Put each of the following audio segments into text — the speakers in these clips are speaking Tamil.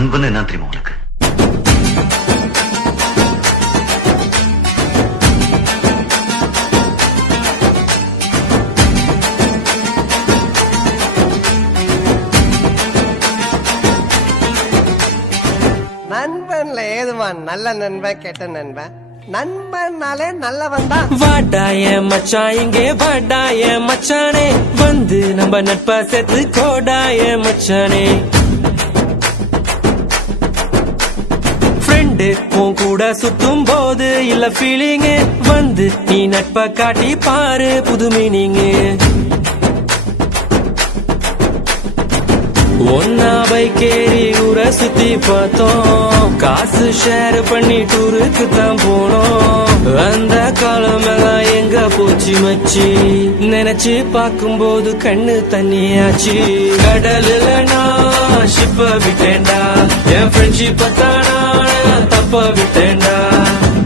நண்பன் என்ன தெரியுமா உனக்கு? நண்பன்ல ஏதுவான் நல்ல நண்பன் கெட்ட நண்பன்? நண்பன்னாலே நல்லவன் தான். வாடாய மச்சான் இங்கே வாடாய மச்சானே, வந்து நம்ம நட்பா சேர்த்து கோடாய மச்சானே. ஃப்ரெண்டு உன் கூட சுத்தும் போது இல்ல ஃபீலிங்கு, வந்து நீ நட்பா காட்டி பாரு புது மீனிங்கு. ஒன்னா பைக்கேறி ஊரை சுத்தி பார்த்தோம், காசு ஷேர் பண்ணி டூருக்கு தான் போனோம். அந்த காலம் எல்லாம் எங்க போச்சு மச்சி, நினைச்சு பார்க்கும்போது கண்ணு தண்ணியாச்சு. கடலுல நான் ஷிப்ப விட்டேன்டா, என் ஃப்ரெண்ட்ஷிப்ப தானா தப்ப விட்டேன்டா.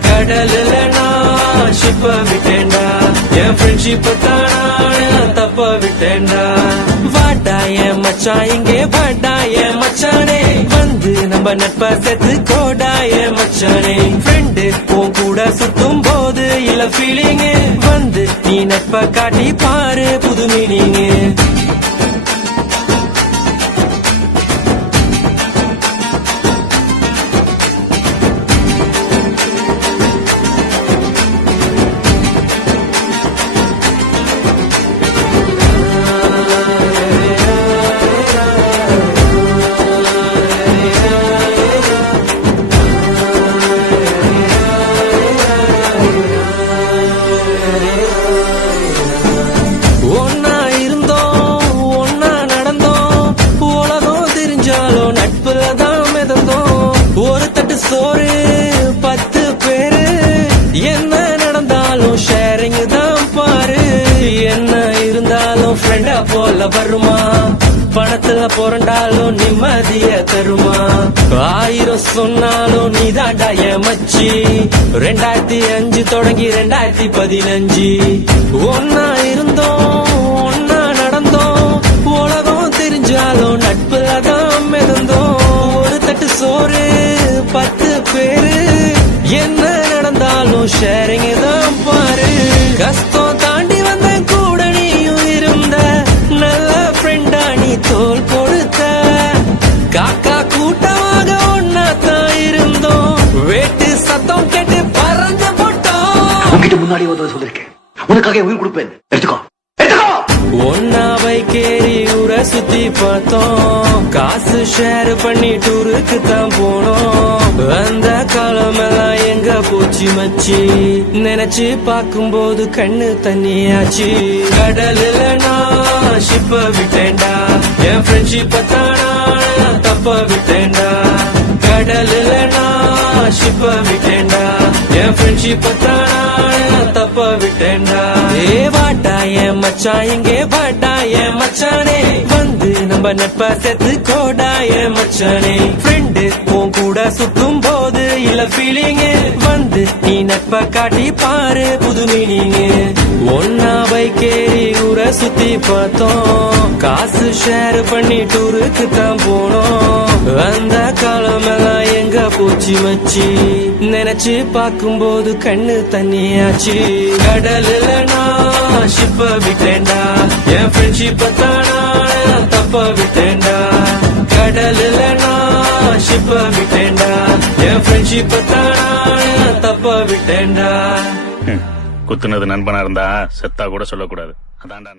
கடலுல நான் ஷிப்ப விட்டேன்டா, என் ஃப்ரெண்ட்ஷிப்ப தானா தப்ப விட்டேன்டா. வாடாய மச்சான் இங்கே வாடாய மச்சானே, வந்து நம்ம நட்பா சேர்த்து கோடாய மச்சானே. ஃப்ரெண்டு உன் கூட சுத்தும் போது இல்ல ஃபீலிங்கு, வந்து நீ நட்பா காட்டி பாரு புது மீனிங்கு. ஒன்னா இருந்தோம் ஒன்னா நடந்தோம், உலகம் தெரிஞ்சாலும் நட்புல தான் மிதந்தோம். ஒரு தட்டு சோறு 10 பேரு, என்ன நடந்தாலும் ஷேரிங் தான் பாரு. என்ன இருந்தாலும் ஃப்ரெண்டா போல வருமா, பணத்துல புரண்டாலும் நிம்மதிய தருமா. 1000 சொன்னாலும் நீதாண்டா என் மச்சி, 2005 தொடங்கி 2015. ஒன்னா இருந்தோம் ஒன்னா நடந்தோம், உலகம் தெரிஞ்சாலும் நட்புல தான் மிதந்தோம். ஒரு தட்டு சோறு 10 பேரு, என்ன நடந்தாலும் ஷேரிங் தான் பாரு. கஷ்டம் தாண்டி வந்த கூட நீயும் இருந்த, நல்ல ஃப்ரெண்டா நீ தோல் கொடுத்த. காக்கா கூட்டமாக ஒன்னா தான் இருந்தோம், வேட்டு சத்தம் கேட்டு பறந்து போட்டோம். உன்கிட்ட முன்னாடி உதவ சொல்லிருக்கேன், உனக்காக உயிர் கொடுப்பேன், எடுத்துக்கோ. ஒன்னா பைக்கேறி ஊரை சுத்தி பார்த்தோம், காசு ஷேர் பண்ணி டூருக்கு தான் போனோம். அந்த காலம் எல்லாம் எங்க போச்சு மச்சி, நினைச்சு பார்க்கும்போது கண்ணு தண்ணியாச்சு. கடலுல நான் ஷிப்ப விட்டேன்டா, என் ஃப்ரெண்ட்ஷிப்ப தானா தப்ப விட்டேன்டா. கடலுல நான் ஷிப்ப விட்டேன்டா, என் ஃப்ரெண்ட்ஷிப்ப தானா தப்ப விட்டேன்டா. ஏ வாடாய மச்சான் இங்கே வாடாய மச்சானே, வந்து நம்ம நட்பா சேர்த்து கோடாய மச்சானே. ஃப்ரெண்டு உன் கூட சுத்தும் போது இல்ல ஃபீலிங்கு, வந்து நீ நட்பா காட்டி பாரு புது மீனிங்கு. ஒன்னா பைக்கேறி ஊரை சுத்தி பார்த்தோம், காசு ஷேர் பண்ணி டூருக்கு தான் போனோம். அந்த காலம் எல்லாம் எங்க போச்சு மச்சி, நினைச்சு பார்க்கும்போது கண்ணு தண்ணியாச்சு. கடலுல நான் ஷிப்ப விட்டேன்டா, என் ஃப்ரெண்ட்ஷிப்ப தானா தப்ப விட்டேன்டா. கடலுல நான் ஷிப்ப விட்டேன்டா, என் ஃப்ரெண்ட்ஷிப்ப தானா தப்ப விட்டேன்டா. குத்துனது நண்பனா இருந்தா செத்தா கூட சொல்லக்கூடாது, அதான்டா.